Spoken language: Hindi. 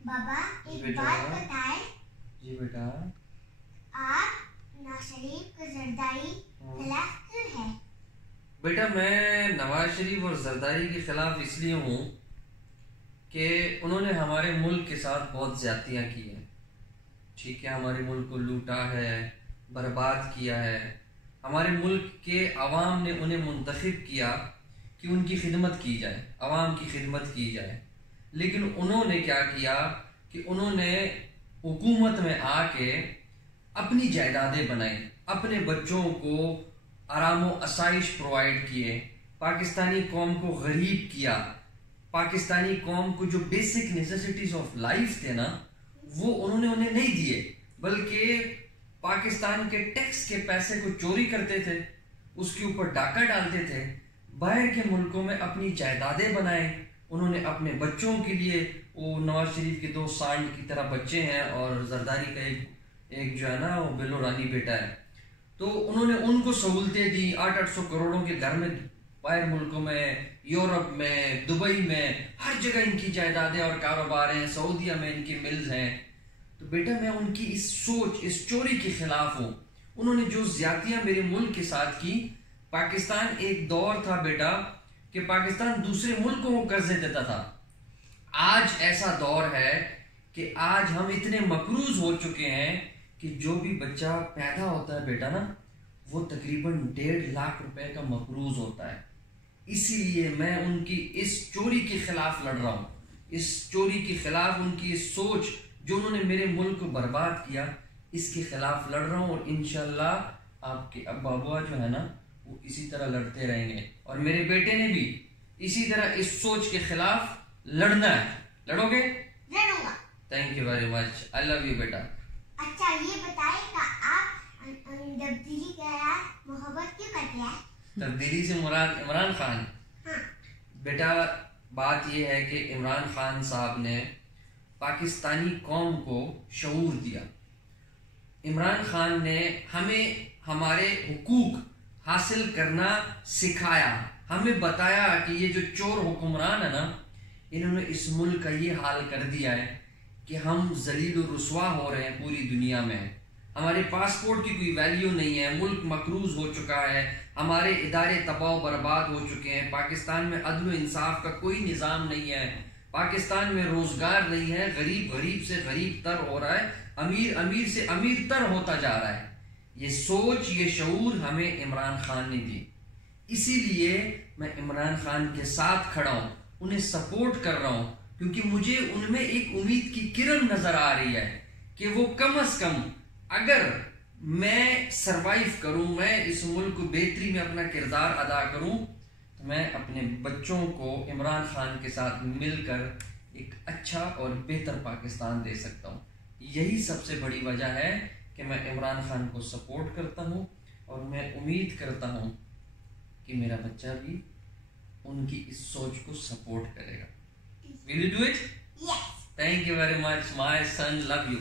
बाबा एक बेटा। बात बताएं। जी बेटा। आप नवाज शरीफ को जरदारी खिलाफ क्यों है? बेटा मैं नवाज शरीफ और जरदारी के खिलाफ इसलिए हूँ कि उन्होंने हमारे मुल्क के साथ बहुत ज्यादतियाँ की हैं। ठीक है, हमारे मुल्क को लूटा है, बर्बाद किया है। हमारे मुल्क के अवाम ने उन्हें मुंतखब किया कि उनकी खिदमत की जाए, अवाम की खिदमत की जाए। लेकिन उन्होंने क्या किया कि उन्होंने हुकूमत में आके अपनी जायदादें बनाई, अपने बच्चों को आराम व आसाइश प्रोवाइड किए, पाकिस्तानी कौम को गरीब किया, पाकिस्तानी कौम को जो बेसिक नेसेसिटीज ऑफ लाइफ थे ना वो उन्होंने उन्हें नहीं दिए, बल्कि पाकिस्तान के टैक्स के पैसे को चोरी करते थे, उसके ऊपर डाका डालते थे, बाहर के मुल्कों में अपनी जायदादें बनाए। उन्होंने अपने बच्चों के लिए, वो नवाज शरीफ के 2 सांड की तरह बच्चे हैं और जरदारी का एक जो है ना वो बिल्लो रानी बेटा है, तो उन्होंने उनको सहूलतें दी। 800 करोड़ों के घर में बाहर मुल्कों में, यूरोप में, दुबई में, हर जगह इनकी जायदादें और कारोबार हैं, सऊदीया में इनके मिल्स हैं। तो बेटा मैं उनकी इस सोच, इस चोरी के खिलाफ हूँ। उन्होंने जो ज्यादतियां मेरे मुल्क के साथ की, पाकिस्तान एक दौर था बेटा कि पाकिस्तान दूसरे मुल्कों को कर्जे देता था। आज ऐसा दौर है कि आज हम इतने मकरूज हो चुके हैं कि जो भी बच्चा पैदा होता है बेटा ना, वो तकरीबन 1.5 लाख रुपए का मकरूज होता है। इसीलिए मैं उनकी इस चोरी के खिलाफ लड़ रहा हूं, इस चोरी के खिलाफ, उनकी इस सोच जो उन्होंने मेरे मुल्क को बर्बाद किया, इसके खिलाफ लड़ रहा हूं। और इंशाल्लाह आपके अब बाबुआ जो है ना वो इसी तरह लड़ते रहेंगे, और मेरे बेटे ने भी इसी तरह इस सोच के खिलाफ लड़ना है। लड़ोगे? लड़ूंगा। Thank you very much, I love you बेटा। अच्छा ये बताएगा आप तब्दीली के साथ मोहब्बत क्यों करते हैं? तब्दीली से मुराद इमरान खान? हाँ। बेटा बात यह है कि इमरान खान साहब ने पाकिस्तानी कौम को शऊर दिया। इमरान खान ने हमें हमारे हुकूक हासिल करना सिखाया, हमें बताया कि ये जो चोर हुक्मरान है ना, इन्होंने इस मुल्क का ये हाल कर दिया है कि हम जलील और रुस्वा हो रहे हैं पूरी दुनिया में। हमारे पासपोर्ट की कोई वैल्यू नहीं है, मुल्क मकरूज हो चुका है, हमारे इदारे तबाह बर्बाद हो चुके हैं, पाकिस्तान में अदल इंसाफ का कोई निज़ाम नहीं है, पाकिस्तान में रोजगार नहीं है, गरीब गरीब से गरीब तर हो रहा है, अमीर अमीर से अमीर तर होता जा रहा है। ये सोच, ये शऊर हमें इमरान खान ने दी। इसीलिए मैं इमरान खान के साथ खड़ा हूं, उन्हें सपोर्ट कर रहा हूं, क्योंकि मुझे उनमें एक उम्मीद की किरण नजर आ रही है कि वो कम से कम, अगर मैं सरवाइव करूं, मैं इस मुल्क को बेहतरी में अपना किरदार अदा करूं, तो मैं अपने बच्चों को इमरान खान के साथ मिलकर एक अच्छा और बेहतर पाकिस्तान दे सकता हूं। यही सबसे बड़ी वजह है कि मैं इमरान खान को सपोर्ट करता हूं, और मैं उम्मीद करता हूं कि मेरा बच्चा भी उनकी इस सोच को सपोर्ट करेगा। Will you do it? Yes. Thank you very much, my son. Love you.